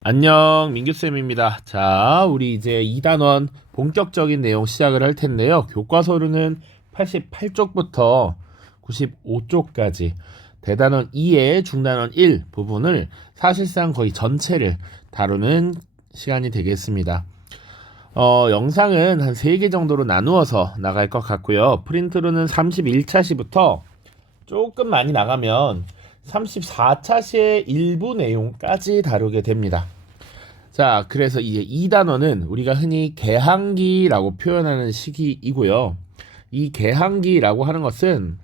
안녕, 민규쌤입니다. 자, 우리 이제 2단원 본격적인 내용 시작을 할 텐데요. 교과서로는 88쪽부터 95쪽까지 대단원 2의 중단원 1 부분을 사실상 거의 전체를 다루는 시간이 되겠습니다. 영상은 한 3개 정도로 나누어서 나갈 것 같고요. 프린트로는 31차 시부터 조금 많이 나가면 34차 시의 일부 내용까지 다루게 됩니다. 자, 그래서 이제 2단원은 우리가 흔히 개항기라고 표현하는 시기이고요. 이 개항기라고 하는 것은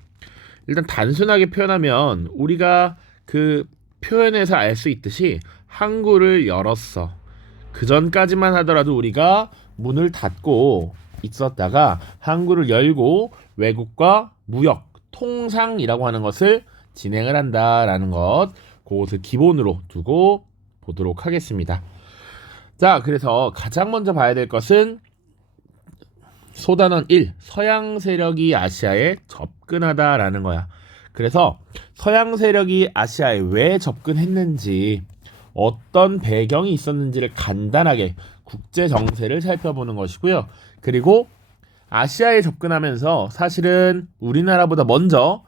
일단 단순하게 표현하면 우리가 그 표현에서 알 수 있듯이 항구를 열었어. 그 전까지만 하더라도 우리가 문을 닫고 있었다가 항구를 열고 외국과 무역, 통상이라고 하는 것을 진행을 한다라는 것, 그것을 기본으로 두고 보도록 하겠습니다. 자, 그래서 가장 먼저 봐야 될 것은 소단원 1, 서양 세력이 아시아에 접근하다라는 거야. 그래서 서양 세력이 아시아에 왜 접근했는지, 어떤 배경이 있었는지를 간단하게 국제 정세를 살펴보는 것이고요. 그리고 아시아에 접근하면서 사실은 우리나라보다 먼저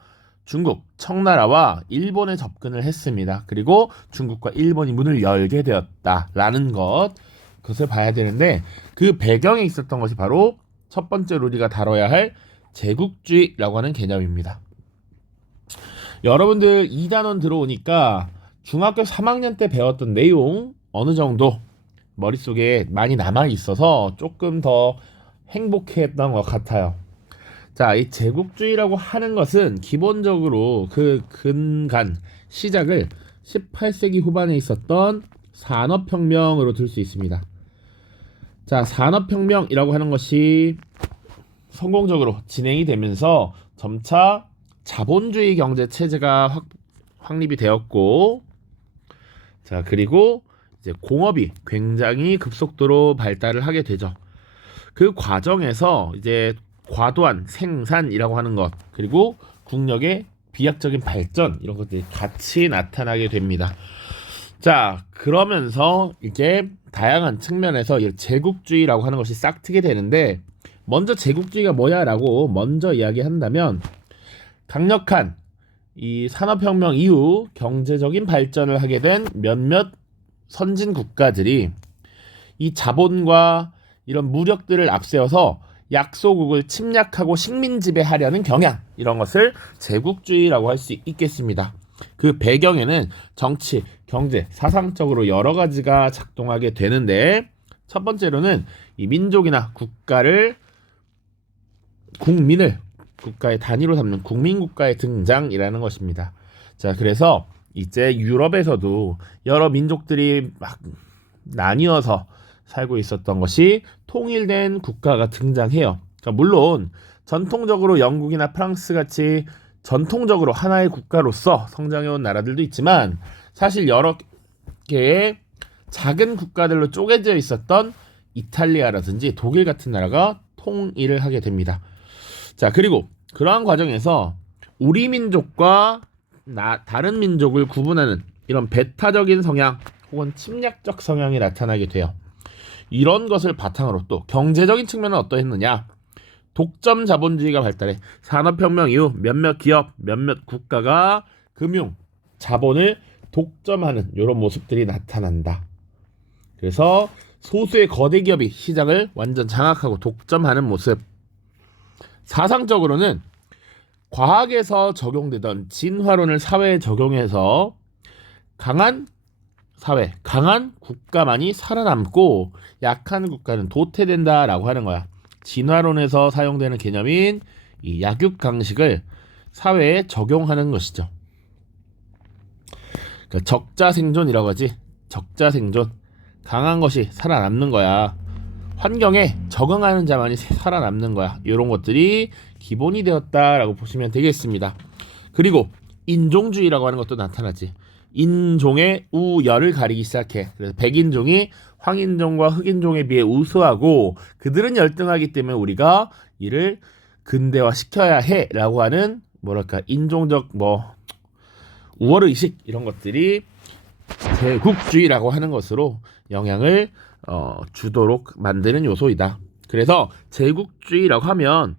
중국, 청나라와 일본에 접근을 했습니다. 그리고 중국과 일본이 문을 열게 되었다라는 그것을 봐야 되는데, 그 배경에 있었던 것이 바로 첫 번째로 우리가 다뤄야 할 제국주의라고 하는 개념입니다. 여러분들 2단원 들어오니까 중학교 3학년 때 배웠던 내용 어느 정도 머릿속에 많이 남아 있어서 조금 더 행복했던 것 같아요. 자, 이 제국주의라고 하는 것은 기본적으로 그 근간 시작을 18세기 후반에 있었던 산업혁명으로 들 수 있습니다. 자, 산업혁명이라고 하는 것이 성공적으로 진행이 되면서 점차 자본주의 경제 체제가 확립이 되었고, 자, 그리고 이제 공업이 굉장히 급속도로 발달을 하게 되죠. 그 과정에서 이제 과도한 생산이라고 하는 것, 그리고 국력의 비약적인 발전, 이런 것들이 같이 나타나게 됩니다. 자, 그러면서 이제 다양한 측면에서 제국주의라고 하는 것이 싹트게 되는데, 먼저 제국주의가 뭐야라고 먼저 이야기한다면, 강력한 이 산업혁명 이후 경제적인 발전을 하게 된 몇몇 선진 국가들이 이 자본과 이런 무력들을 앞세워서 약소국을 침략하고 식민 지배하려는 경향, 이런 것을 제국주의라고 할 수 있겠습니다. 그 배경에는 정치, 경제, 사상적으로 여러 가지가 작동하게 되는데, 첫 번째로는 이 민족이나 국민을 국가의 단위로 삼는 국민국가의 등장이라는 것입니다. 자, 그래서 이제 유럽에서도 여러 민족들이 막 나뉘어서 살고 있었던 것이 통일된 국가가 등장해요. 그러니까 물론 전통적으로 영국이나 프랑스 같이 전통적으로 하나의 국가로서 성장해온 나라들도 있지만, 사실 여러 개의 작은 국가들로 쪼개져 있었던 이탈리아라든지 독일 같은 나라가 통일을 하게 됩니다. 자, 그리고 그러한 과정에서 우리 민족과 다른 민족을 구분하는 이런 배타적인 성향 혹은 침략적 성향이 나타나게 돼요. 이런 것을 바탕으로 또 경제적인 측면은 어떠했느냐? 독점 자본주의가 발달해 산업혁명 이후 몇몇 기업, 몇몇 국가가 금융, 자본을 독점하는 이런 모습들이 나타난다. 그래서 소수의 거대 기업이 시장을 완전 장악하고 독점하는 모습. 사상적으로는 과학에서 적용되던 진화론을 사회에 적용해서 강한 사회, 강한 국가만이 살아남고 약한 국가는 도태된다라고 하는 거야. 진화론에서 사용되는 개념인 이 약육강식을 사회에 적용하는 것이죠. 그러니까 적자생존이라고 하지. 적자생존. 강한 것이 살아남는 거야. 환경에 적응하는 자만이 살아남는 거야. 이런 것들이 기본이 되었다라고 보시면 되겠습니다. 그리고 인종주의라고 하는 것도 나타나지. 인종의 우열을 가리기 시작해. 그래서 백인종이 황인종과 흑인종에 비해 우수하고 그들은 열등하기 때문에 우리가 이를 근대화 시켜야 해라고 하는 뭐랄까 인종적 우월의식, 이런 것들이 제국주의라고 하는 것으로 영향을 주도록 만드는 요소이다. 그래서 제국주의라고 하면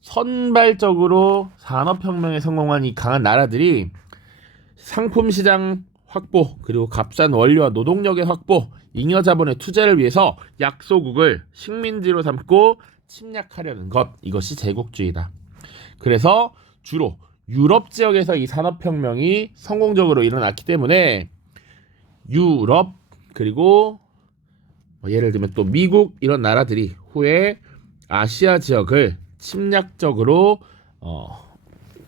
선발적으로 산업혁명에 성공한 이 강한 나라들이 상품 시장 확보, 그리고 값싼 원료와 노동력의 확보, 잉여 자본의 투자를 위해서 약소국을 식민지로 삼고 침략하려는 것, 이것이 제국주의다. 그래서 주로 유럽 지역에서 이 산업혁명이 성공적으로 일어났기 때문에 유럽, 그리고 예를 들면 또 미국, 이런 나라들이 후에 아시아 지역을 침략적으로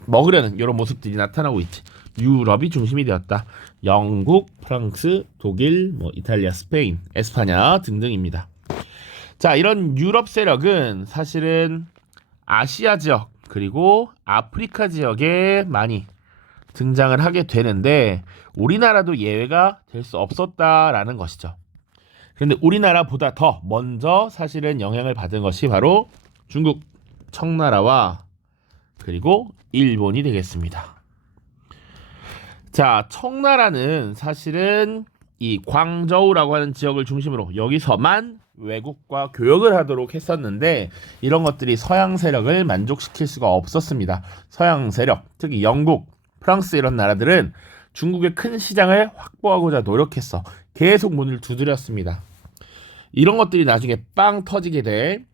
먹으려는 이런 모습들이 나타나고 있지. 유럽이 중심이 되었다. 영국, 프랑스, 독일, 이탈리아, 스페인, 에스파냐 등등입니다. 자, 이런 유럽 세력은 사실은 아시아 지역 그리고 아프리카 지역에 많이 등장을 하게 되는데 우리나라도 예외가 될 수 없었다라는 것이죠. 그런데 우리나라보다 더 먼저 사실은 영향을 받은 것이 바로 중국, 청나라와 그리고 일본이 되겠습니다. 자, 청나라는 사실은 이 광저우라고 하는 지역을 중심으로 여기서만 외국과 교역을 하도록 했었는데 이런 것들이 서양 세력을 만족시킬 수가 없었습니다. 서양 세력, 특히 영국, 프랑스 이런 나라들은 중국의 큰 시장을 확보하고자 노력했어. 계속 문을 두드렸습니다. 이런 것들이 나중에 빵 터지게 돼.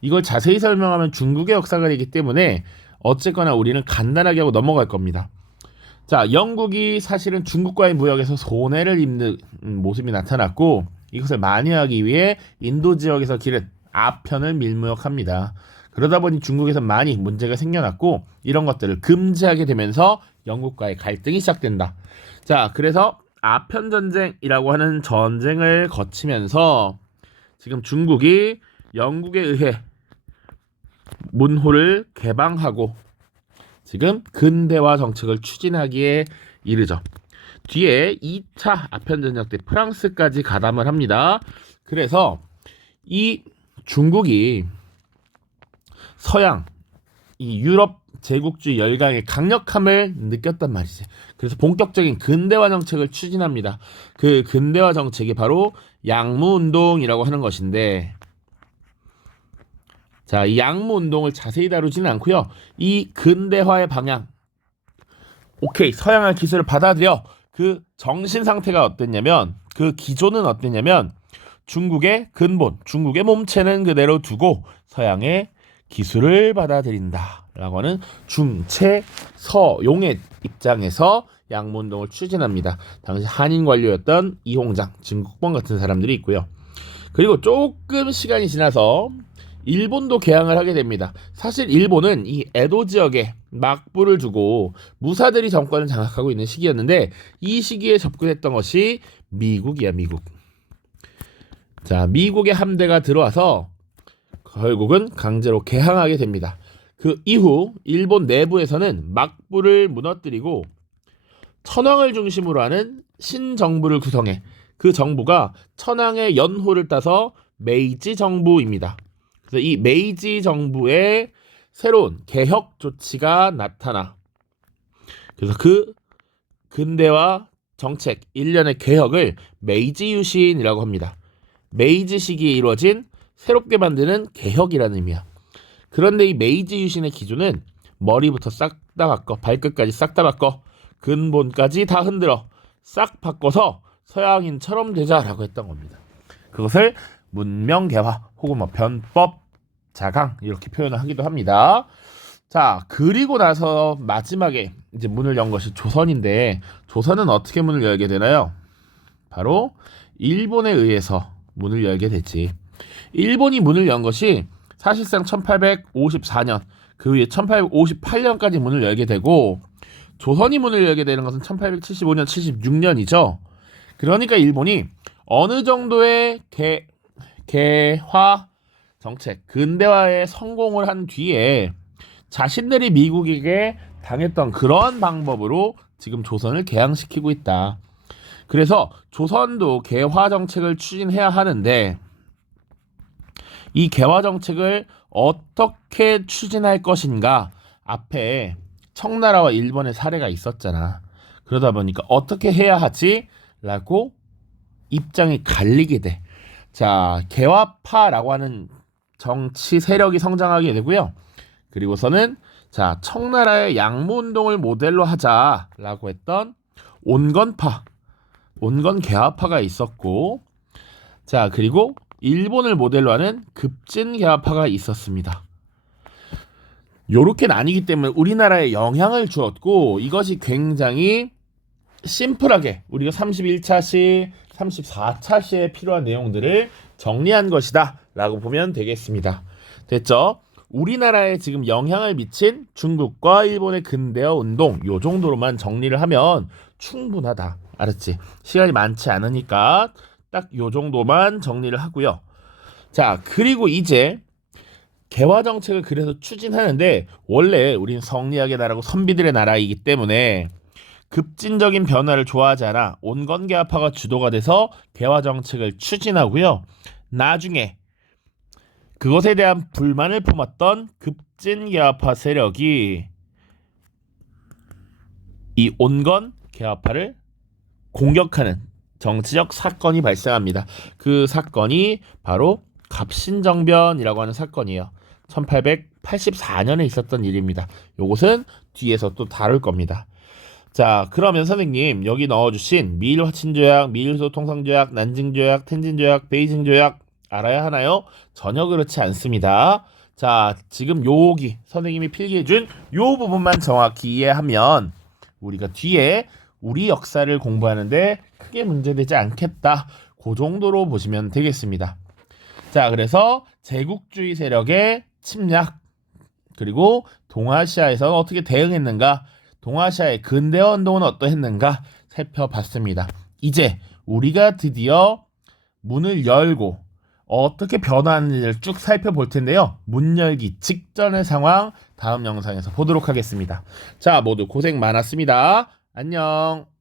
이걸 자세히 설명하면 중국의 역사가 되기 때문에 어쨌거나 우리는 간단하게 하고 넘어갈 겁니다. 자, 영국이 사실은 중국과의 무역에서 손해를 입는 모습이 나타났고 이것을 만회하기 위해 인도 지역에서 기른 아편을 밀무역합니다. 그러다 보니 중국에서 많이 문제가 생겨났고 이런 것들을 금지하게 되면서 영국과의 갈등이 시작된다. 자, 그래서 아편 전쟁이라고 하는 전쟁을 거치면서 지금 중국이 영국에 의해 문호를 개방하고 지금 근대화 정책을 추진하기에 이르죠. 뒤에 2차 아편전쟁 때 프랑스까지 가담을 합니다. 그래서 이 중국이 서양, 이 유럽 제국주의 열강의 강력함을 느꼈단 말이지. 그래서 본격적인 근대화 정책을 추진합니다. 그 근대화 정책이 바로 양무운동이라고 하는 것인데 자, 이 양무운동을 자세히 다루지는 않고요. 이 근대화의 방향, 오케이, 서양의 기술을 받아들여. 그 정신 상태가 어땠냐면, 그 기조는 어땠냐면 중국의 근본, 중국의 몸체는 그대로 두고 서양의 기술을 받아들인다 라고 하는 중체서용의 입장에서 양무운동을 추진합니다. 당시 한인 관료였던 이홍장, 진국본 같은 사람들이 있고요. 그리고 조금 시간이 지나서 일본도 개항을 하게 됩니다. 사실 일본은 이 에도 지역에 막부를 두고 무사들이 정권을 장악하고 있는 시기였는데 이 시기에 접근했던 것이 미국이야, 미국. 자, 미국의 함대가 들어와서 결국은 강제로 개항하게 됩니다. 그 이후 일본 내부에서는 막부를 무너뜨리고 천황을 중심으로 하는 신정부를 구성해 그 정부가 천황의 연호를 따서 메이지 정부입니다. 그래서 이 메이지 정부의 새로운 개혁 조치가 나타나. 그래서 그 근대화 정책 일련의 개혁을 메이지 유신이라고 합니다. 메이지 시기에 이루어진 새롭게 만드는 개혁이라는 의미야. 그런데 이 메이지 유신의 기조는 머리부터 싹 다 바꿔, 발끝까지 싹 다 바꿔, 근본까지 다 흔들어 싹 바꿔서 서양인처럼 되자라고 했던 겁니다. 그것을 문명개화 혹은 변법 자강 이렇게 표현을 하기도 합니다. 자, 그리고 나서 마지막에 이제 문을 연 것이 조선인데 조선은 어떻게 문을 열게 되나요? 바로 일본에 의해서 문을 열게 됐지. 일본이 문을 연 것이 사실상 1854년 그 위에 1858년까지 문을 열게 되고 조선이 문을 열게 되는 것은 1875년 76년이죠. 그러니까 일본이 어느 정도의 개화 정책, 근대화에 성공을 한 뒤에 자신들이 미국에게 당했던 그런 방법으로 지금 조선을 개항시키고 있다. 그래서 조선도 개화 정책을 추진해야 하는데 이 개화 정책을 어떻게 추진할 것인가? 앞에 청나라와 일본의 사례가 있었잖아. 그러다 보니까 어떻게 해야 하지? 라고 입장이 갈리게 돼. 자, 개화파라고 하는 정치 세력이 성장하게 되고요. 그리고서는 자, 청나라의 양무운동을 모델로 하자라고 했던 온건파, 온건 개화파가 있었고, 자, 그리고 일본을 모델로 하는 급진 개화파가 있었습니다. 요렇게 나뉘기 때문에 우리나라에 영향을 주었고, 이것이 굉장히 심플하게 우리가 31차 시, 34차 시에 필요한 내용들을 정리한 것이다 라고 보면 되겠습니다. 됐죠? 우리나라에 지금 영향을 미친 중국과 일본의 근대화 운동 요 정도로만 정리를 하면 충분하다. 알았지? 시간이 많지 않으니까 딱 요 정도만 정리를 하고요. 자, 그리고 이제 개화 정책을 그래서 추진하는데, 원래 우린 성리학의 나라고 선비들의 나라이기 때문에 급진적인 변화를 좋아하지 않아 온건개화파가 주도가 돼서 개화 정책을 추진하고요. 나중에 그것에 대한 불만을 품었던 급진개화파 세력이 이 온건개화파를 공격하는 정치적 사건이 발생합니다. 그 사건이 바로 갑신정변이라고 하는 사건이에요. 1884년에 있었던 일입니다. 요것은 뒤에서 또 다룰 겁니다. 자, 그러면 선생님 여기 넣어주신 미일화친조약, 미일소통상조약, 난징조약, 텐진조약, 베이징조약 알아야 하나요? 전혀 그렇지 않습니다. 자, 지금 여기 선생님이 필기해준 요 부분만 정확히 이해하면 우리가 뒤에 우리 역사를 공부하는데 크게 문제되지 않겠다. 그 정도로 보시면 되겠습니다. 자, 그래서 제국주의 세력의 침략, 그리고 동아시아에서는 어떻게 대응했는가, 동아시아의 근대화 운동은 어떠했는가 살펴봤습니다. 이제 우리가 드디어 문을 열고 어떻게 변화하는지를 쭉 살펴볼 텐데요. 문 열기 직전의 상황 다음 영상에서 보도록 하겠습니다. 자, 모두 고생 많았습니다. 안녕.